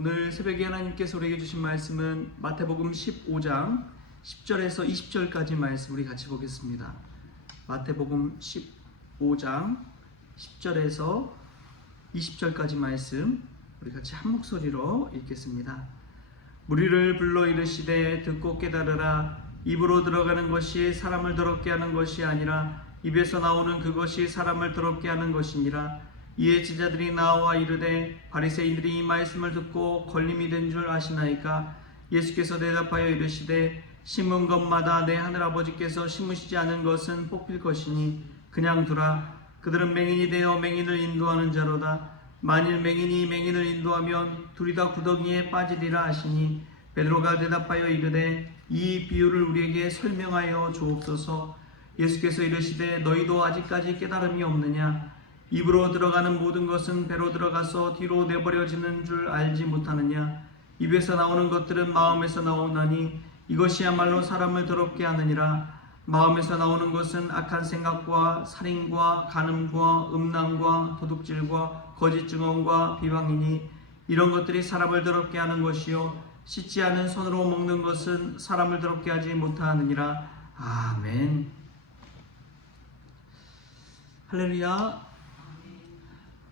오늘 새벽에 하나님께서 우리에게 주신 말씀은 마태복음 15장 10절에서 20절까지 말씀 우리 같이 보겠습니다. 마태복음 15장 10절에서 20절까지 말씀 우리 같이 한 목소리로 읽겠습니다. 무리를 불러 이르시되 듣고 깨달으라. 입으로 들어가는 것이 사람을 더럽게 하는 것이 아니라 입에서 나오는 그것이 사람을 더럽게 하는 것이니라. 이에 제자들이 나와 이르되 바리새인들이 이 말씀을 듣고 걸림이 된 줄 아시나이까? 예수께서 대답하여 이르시되 심은 것마다 내 하늘아버지께서 심으시지 않은 것은 뽑힐 것이니 그냥 두라. 그들은 맹인이 되어 맹인을 인도하는 자로다. 만일 맹인이 맹인을 인도하면 둘이 다 구덩이에 빠지리라 하시니 베드로가 대답하여 이르되 이 비유를 우리에게 설명하여 주옵소서. 예수께서 이르시되 너희도 아직까지 깨달음이 없느냐? 입으로 들어가는 모든 것은 배로 들어가서 뒤로 내버려지는 줄 알지 못하느냐? 입에서 나오는 것들은 마음에서 나오나니 이것이야말로 사람을 더럽게 하느니라. 마음에서 나오는 것은 악한 생각과 살인과 간음과 음란과 도둑질과 거짓 증언과 비방이니 이런 것들이 사람을 더럽게 하는 것이요 씻지 않은 손으로 먹는 것은 사람을 더럽게 하지 못하느니라. 아멘. 할렐루야.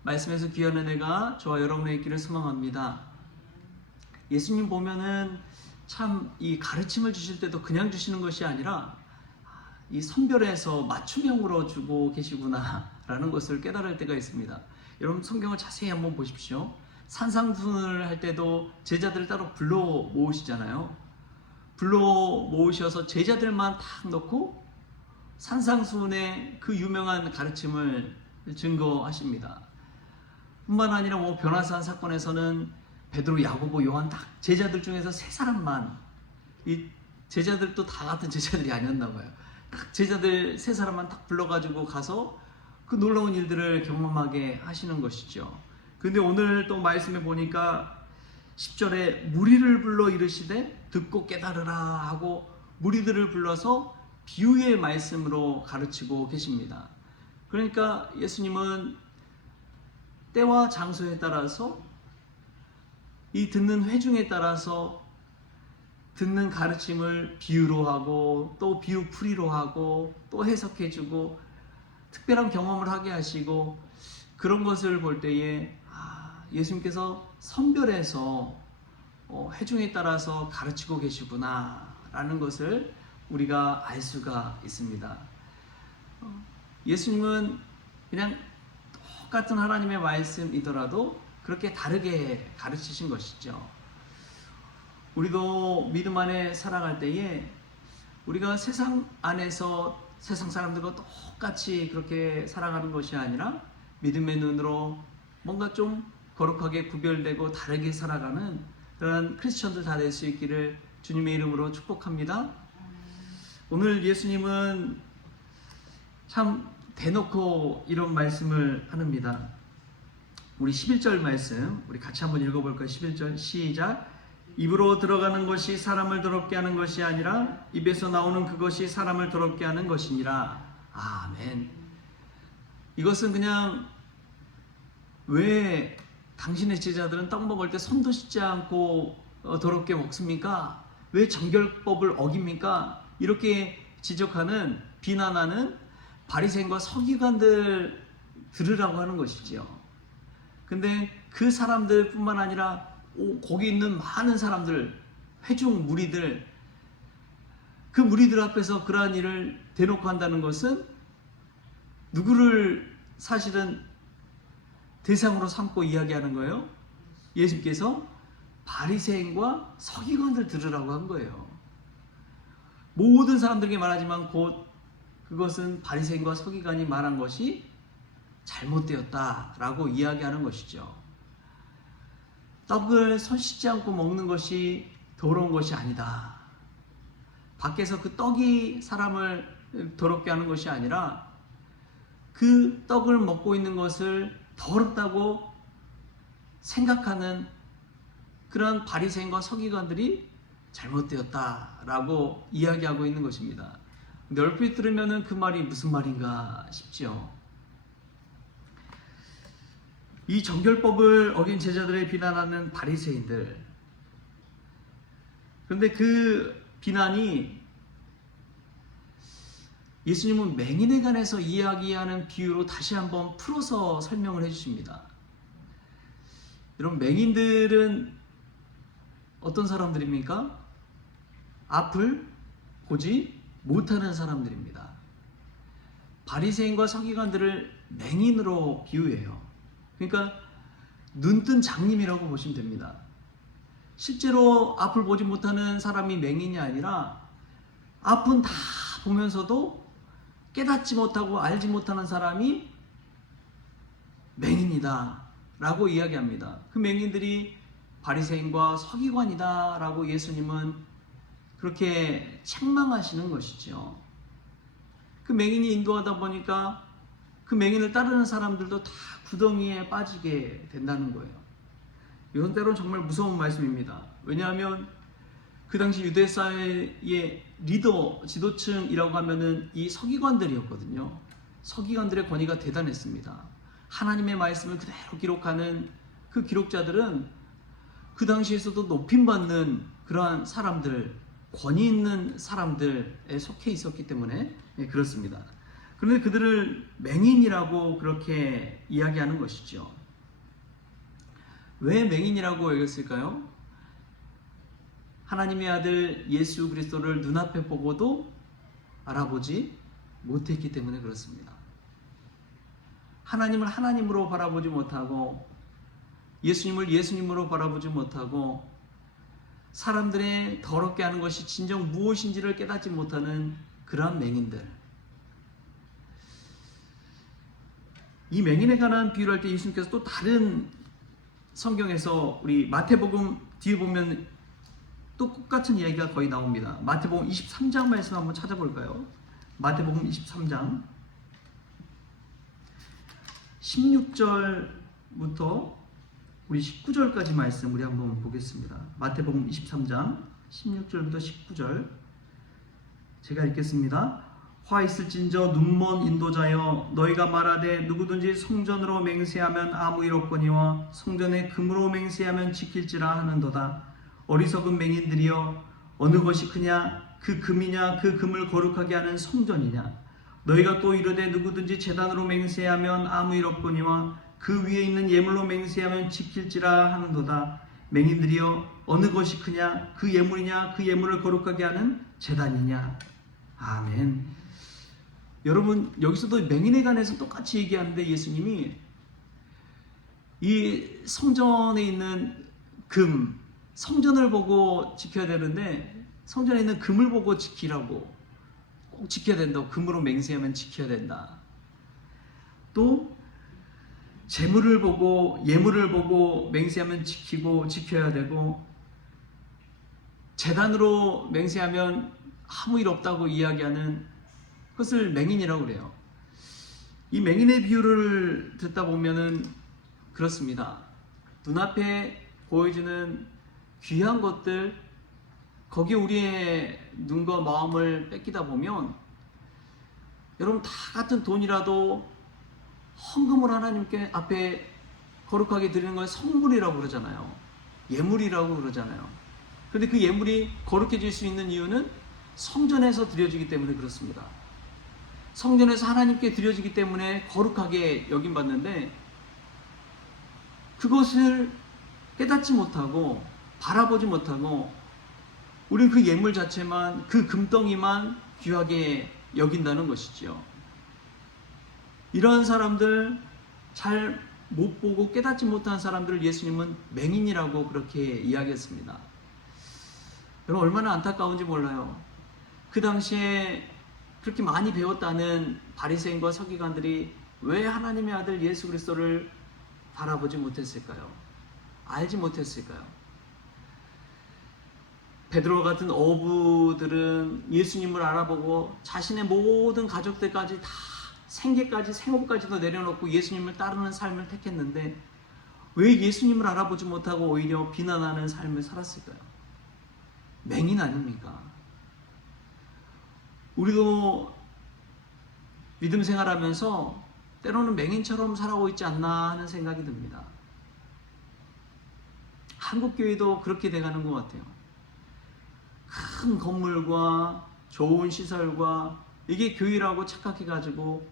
말씀에서 귀한 은혜가 저와 여러분의 있기를 소망합니다. 예수님 보면은 참 이 가르침을 주실 때도 그냥 주시는 것이 아니라 이 선별해서 맞춤형으로 주고 계시구나 라는 것을 깨달을 때가 있습니다. 여러분 성경을 자세히 한번 보십시오. 산상순을 할 때도 제자들을 따로 불러 모으시잖아요. 불러 모으셔서 제자들만 딱 넣고 산상순의 그 유명한 가르침을 증거하십니다. 뿐만 아니라 변화산 사건에서는 베드로, 야고보, 요한 딱 제자들 중에서 세 사람만, 이 제자들도 다 같은 제자들이 아니었나 봐요. 딱 제자들 세 사람만 딱 불러가지고 가서 그 놀라운 일들을 경험하게 하시는 것이죠. 근데 오늘 또 말씀에 보니까 10절에 무리를 불러 이르시되 듣고 깨달으라 하고 무리들을 불러서 비유의 말씀으로 가르치고 계십니다. 그러니까 예수님은 때와 장소에 따라서 이 듣는 회중에 따라서 듣는 가르침을 비유로 하고 또 비유풀이로 하고 또 해석해주고 특별한 경험을 하게 하시고 그런 것을 볼 때에 예수님께서 선별해서 회중에 따라서 가르치고 계시구나 라는 것을 우리가 알 수가 있습니다. 예수님은 그냥 똑같은 하나님의 말씀이더라도 그렇게 다르게 가르치신 것이죠. 우리도 믿음 안에 살아갈 때에 우리가 세상 안에서 세상 사람들과 똑같이 그렇게 살아가는 것이 아니라 믿음의 눈으로 뭔가 좀 거룩하게 구별되고 다르게 살아가는 그런 크리스천들 다 될 수 있기를 주님의 이름으로 축복합니다. 오늘 예수님은 참 대놓고 이런 말씀을 합니다. 우리 11절 말씀 우리 같이 한번 읽어볼까요? 11절 시작. 입으로 들어가는 것이 사람을 더럽게 하는 것이 아니라 입에서 나오는 그것이 사람을 더럽게 하는 것이니라. 아멘. 이것은 그냥 왜 당신의 제자들은 떡 먹을 때 손도 씻지 않고 더럽게 먹습니까? 왜 정결법을 어깁니까? 이렇게 지적하는 비난하는 바리새인과 서기관들 들으라고 하는 것이지요. 근데 그 사람들 뿐만 아니라 거기 있는 많은 사람들, 회중 무리들, 그 무리들 앞에서 그러한 일을 대놓고 한다는 것은 누구를 사실은 대상으로 삼고 이야기하는 거예요? 예수님께서 바리새인과 서기관들 들으라고 한 거예요. 모든 사람들에게 말하지만 곧 그것은 바리새인과 서기관이 말한 것이 잘못되었다라고 이야기하는 것이죠. 떡을 손 씻지 않고 먹는 것이 더러운 것이 아니다. 밖에서 그 떡이 사람을 더럽게 하는 것이 아니라 그 떡을 먹고 있는 것을 더럽다고 생각하는 그런 바리새인과 서기관들이 잘못되었다라고 이야기하고 있는 것입니다. 넓게 들으면 그 말이 무슨 말인가 싶죠. 이 정결법을 어긴 제자들을 비난하는 바리새인들. 그런데 그 비난이 예수님은 맹인에 관해서 이야기하는 비유로 다시 한번 풀어서 설명을 해주십니다. 여러분, 맹인들은 어떤 사람들입니까? 앞을 보지 못하는 사람들입니다. 바리새인과 서기관들을 맹인으로 비유해요. 그러니까 눈뜬 장님이라고 보시면 됩니다. 실제로 앞을 보지 못하는 사람이 맹인이 아니라 앞은 다 보면서도 깨닫지 못하고 알지 못하는 사람이 맹인이다 라고 이야기합니다. 그 맹인들이 바리새인과 서기관이다 라고 예수님은 그렇게 책망하시는 것이죠. 그 맹인이 인도하다 보니까 그 맹인을 따르는 사람들도 다 구덩이에 빠지게 된다는 거예요. 이건 때로는 정말 무서운 말씀입니다. 왜냐하면 그 당시 유대 사회의 리더, 지도층이라고 하면은 이 서기관들이었거든요. 서기관들의 권위가 대단했습니다. 하나님의 말씀을 그대로 기록하는 그 기록자들은 그 당시에서도 높임받는 그러한 사람들, 권위 있는 사람들에 속해 있었기 때문에 그렇습니다. 그런데 그들을 맹인이라고 그렇게 이야기하는 것이죠. 왜 맹인이라고 여겼을까요? 하나님의 아들 예수 그리스도를 눈앞에 보고도 알아보지 못했기 때문에 그렇습니다. 하나님을 하나님으로 바라보지 못하고 예수님을 예수님으로 바라보지 못하고 사람들의 더럽게 하는 것이 진정 무엇인지를 깨닫지 못하는 그러한 맹인들. 이 맹인에 관한 비유를 할 때 예수님께서 또 다른 성경에서 우리 마태복음 뒤에 보면 또 똑같은 이야기가 거의 나옵니다. 마태복음 23장 말씀 한번 찾아볼까요? 마태복음 23장 16절부터 우리 19절까지 말씀 우리 한번 보겠습니다. 마태복음 23장 16절부터 19절 제가 읽겠습니다. 화 있을진저 눈먼 인도자여 너희가 말하되 누구든지 성전으로 맹세하면 아무 일 없거니와 성전에 금으로 맹세하면 지킬지라 하는도다. 어리석은 맹인들이여 어느 것이 크냐 그 금이냐 그 금을 거룩하게 하는 성전이냐. 너희가 또 이르되 누구든지 제단으로 맹세하면 아무 일 없거니와 그 위에 있는 예물로 맹세하면 지킬지라 하는도다. 맹인들이여 어느 것이 크냐 그 예물이냐 그 예물을 거룩하게 하는 제단이냐. 아멘. 여러분, 여기서도 맹인에 관해서 똑같이 얘기하는데 예수님이 이 성전에 있는 금, 성전을 보고 지켜야 되는데 성전에 있는 금을 보고 지키라고, 꼭 지켜야 된다고, 금으로 맹세하면 지켜야 된다. 또 재물을 보고 예물을 보고 맹세하면 지키고 지켜야 되고, 제단으로 맹세하면 아무 일 없다고 이야기하는 그것을 맹인이라고 그래요. 이 맹인의 비유를 듣다 보면은 그렇습니다. 눈앞에 보여지는 귀한 것들, 거기에 우리의 눈과 마음을 뺏기다 보면 여러분 다 같은 돈이라도 헌금을 하나님께 앞에 거룩하게 드리는 걸 성물이라고 그러잖아요. 예물이라고 그러잖아요. 그런데 그 예물이 거룩해질 수 있는 이유는 성전에서 드려지기 때문에 그렇습니다. 성전에서 하나님께 드려지기 때문에 거룩하게 여김받는데 그것을 깨닫지 못하고 바라보지 못하고 우리는 그 예물 자체만, 그 금덩이만 귀하게 여긴다는 것이죠. 이러한 사람들, 잘 못 보고 깨닫지 못한 사람들을 예수님은 맹인이라고 그렇게 이야기했습니다. 여러분, 얼마나 안타까운지 몰라요. 그 당시에 그렇게 많이 배웠다는 바리새인과 서기관들이 왜 하나님의 아들 예수 그리스도를 바라보지 못했을까요? 알지 못했을까요? 베드로 같은 어부들은 예수님을 알아보고 자신의 모든 가족들까지 다 생계까지 생업까지도 내려놓고 예수님을 따르는 삶을 택했는데 왜 예수님을 알아보지 못하고 오히려 비난하는 삶을 살았을까요? 맹인 아닙니까? 우리도 믿음 생활하면서 때로는 맹인처럼 살아오고 있지 않나 하는 생각이 듭니다. 한국교회도 그렇게 돼가는 것 같아요. 큰 건물과 좋은 시설과 이게 교회라고 착각해가지고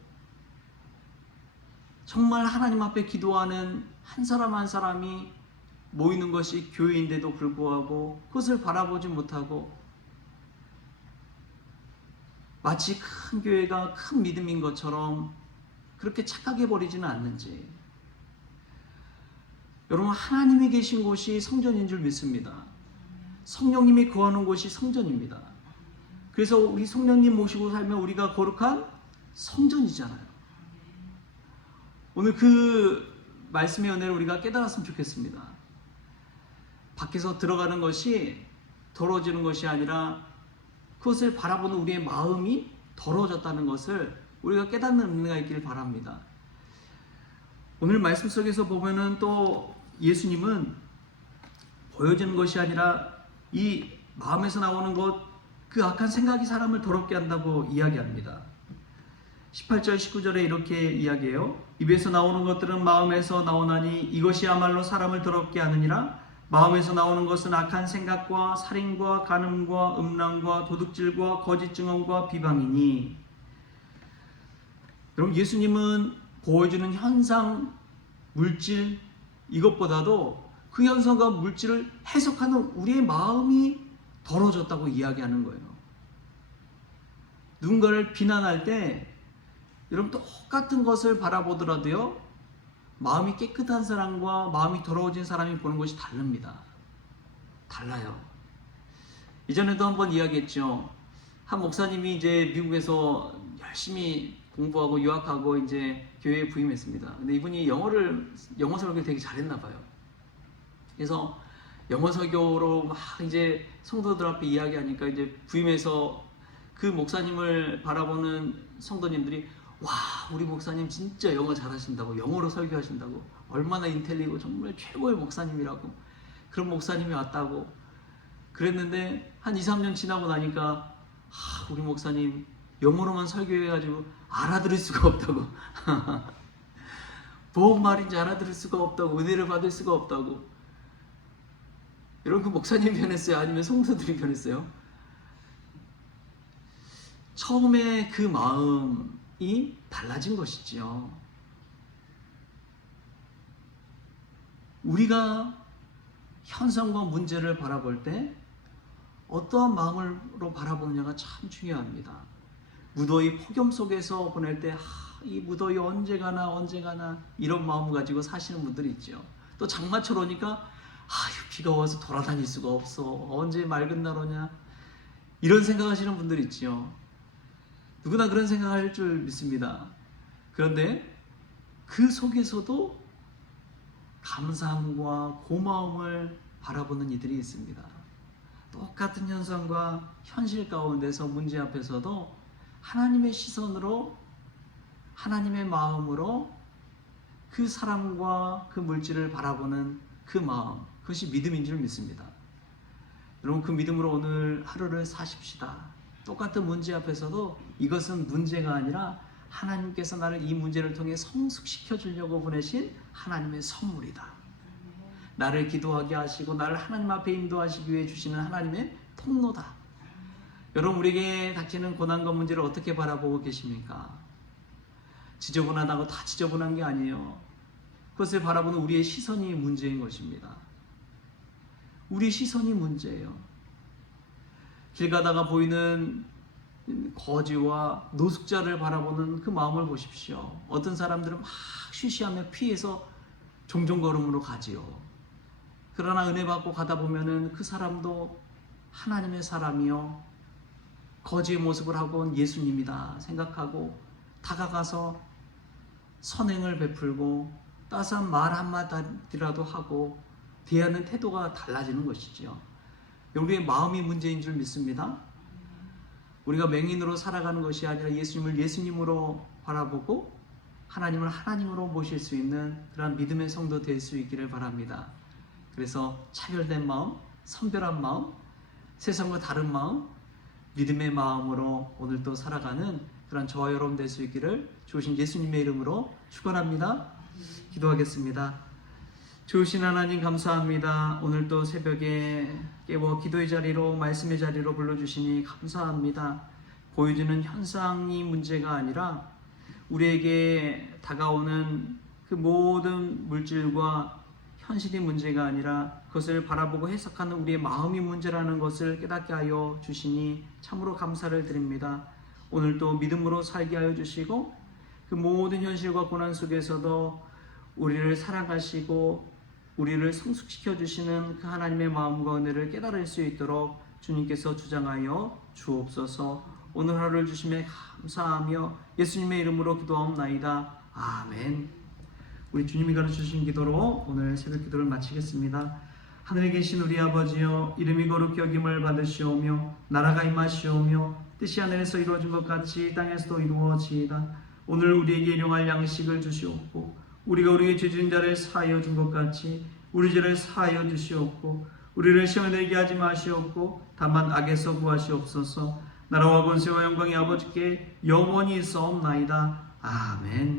정말 하나님 앞에 기도하는 한 사람 한 사람이 모이는 것이 교회인데도 불구하고 그것을 바라보지 못하고 마치 큰 교회가 큰 믿음인 것처럼 그렇게 착각해버리지는 않는지. 여러분, 하나님이 계신 곳이 성전인 줄 믿습니다. 성령님이 거하는 곳이 성전입니다. 그래서 우리 성령님 모시고 살면 우리가 거룩한 성전이잖아요. 오늘 그 말씀의 은혜를 우리가 깨달았으면 좋겠습니다. 밖에서 들어가는 것이 더러워지는 것이 아니라 그것을 바라보는 우리의 마음이 더러워졌다는 것을 우리가 깨닫는 은혜가 있기를 바랍니다. 오늘 말씀 속에서 보면은 또 예수님은 보여지는 것이 아니라 이 마음에서 나오는 것, 그 악한 생각이 사람을 더럽게 한다고 이야기합니다. 18절 19절에 이렇게 이야기해요. 입에서 나오는 것들은 마음에서 나오나니 이것이야말로 사람을 더럽게 하느니라. 마음에서 나오는 것은 악한 생각과 살인과 간음과 음란과 도둑질과 거짓 증언과 비방이니. 여러분, 예수님은 보여주는 현상, 물질 이것보다도 그 현상과 물질을 해석하는 우리의 마음이 더러워졌다고 이야기하는 거예요. 누군가를 비난할 때 여러분 똑같은 것을 바라보더라도요, 마음이 깨끗한 사람과 마음이 더러워진 사람이 보는 것이 다릅니다. 달라요. 이전에도 한번 이야기했죠. 한 목사님이 이제 미국에서 열심히 공부하고 유학하고 이제 교회에 부임했습니다. 근데 이분이 영어 설교를 되게 잘했나 봐요. 그래서 영어 설교로 막 이제 성도들 앞에 이야기하니까 이제 부임해서 그 목사님을 바라보는 성도님들이 와, 우리 목사님 진짜 영어 잘하신다고, 영어로 설교하신다고, 얼마나 인텔리고 정말 최고의 목사님이라고, 그런 목사님이 왔다고 그랬는데 한 2, 3년 지나고 나니까 우리 목사님 영어로만 설교해가지고 알아들을 수가 없다고 뭔 말인지 알아들을 수가 없다고, 은혜를 받을 수가 없다고. 여러분, 그 목사님 변했어요? 아니면 성도들이 변했어요? 처음에 그 마음이 달라진 것이지요. 우리가 현상과 문제를 바라볼 때 어떠한 마음으로 바라보느냐가 참 중요합니다. 무더위 폭염 속에서 보낼 때 이 무더위 언제 가나 이런 마음 가지고 사시는 분들이 있죠. 또 장마철 오니까 비가 와서 돌아다닐 수가 없어, 언제 맑은 날 오냐, 이런 생각하시는 분들이 있죠. 누구나 그런 생각할 줄 믿습니다. 그런데 그 속에서도 감사함과 고마움을 바라보는 이들이 있습니다. 똑같은 현상과 현실 가운데서 문제 앞에서도 하나님의 시선으로, 하나님의 마음으로 그 사람과 그 물질을 바라보는 그 마음, 그것이 믿음인 줄 믿습니다. 여러분, 그 믿음으로 오늘 하루를 사십시다. 똑같은 문제 앞에서도 이것은 문제가 아니라 하나님께서 나를 이 문제를 통해 성숙시켜 주려고 보내신 하나님의 선물이다. 나를 기도하게 하시고 나를 하나님 앞에 인도하시기 위해 주시는 하나님의 통로다. 여러분, 우리에게 닥치는 고난과 문제를 어떻게 바라보고 계십니까? 지저분하다고 다 지저분한 게 아니에요. 그것을 바라보는 우리의 시선이 문제인 것입니다. 우리의 시선이 문제예요. 길 가다가 보이는 거지와 노숙자를 바라보는 그 마음을 보십시오. 어떤 사람들은 막 쉬쉬하며 피해서 종종 걸음으로 가지요. 그러나 은혜 받고 가다 보면은 그 사람도 하나님의 사람이요, 거지의 모습을 하고 온 예수님이다 생각하고 다가가서 선행을 베풀고 따스한 말 한마디라도 하고 대하는 태도가 달라지는 것이죠. 우리의 마음이 문제인 줄 믿습니다. 우리가 맹인으로 살아가는 것이 아니라 예수님을 예수님으로 바라보고 하나님을 하나님으로 모실 수 있는 그런 믿음의 성도 될 수 있기를 바랍니다. 그래서 차별된 마음, 선별한 마음, 세상과 다른 마음, 믿음의 마음으로 오늘도 살아가는 그런 그런 저와 여러분 될 수 있기를 주신 예수님의 이름으로 축원합니다. 기도하겠습니다. 좋으신 하나님 감사합니다. 오늘 또 새벽에 깨워 기도의 자리로 말씀의 자리로 불러주시니 감사합니다. 보여주는 현상이 문제가 아니라 우리에게 다가오는 그 모든 물질과 현실이 문제가 아니라 그것을 바라보고 해석하는 우리의 마음이 문제라는 것을 깨닫게 하여 주시니 참으로 감사를 드립니다. 오늘도 믿음으로 살게 하여 주시고 그 모든 현실과 고난 속에서도 우리를 사랑하시고 우리를 성숙시켜 주시는 그 하나님의 마음과 은혜를 깨달을 수 있도록 주님께서 주장하여 주옵소서. 오늘 하루를 주심에 감사하며 예수님의 이름으로 기도하옵나이다. 아멘. 우리 주님이 가르쳐주신 기도로 오늘 새벽 기도를 마치겠습니다. 하늘에 계신 우리 아버지여, 이름이 거룩히 여김을 받으시오며 나라가 임하시오며 뜻이 하늘에서 이루어진 것 같이 땅에서도 이루어지이다. 오늘 우리에게 일용할 양식을 주시옵고 우리가 우리의 죄진 자를 사하여 준 것 같이 우리 죄를 사하여 주시옵고 우리를 시험에 들게 하지 마시옵고 다만 악에서 구하시옵소서. 나라와 권세와 영광이 아버지께 영원히 있사옵나이다. 아멘.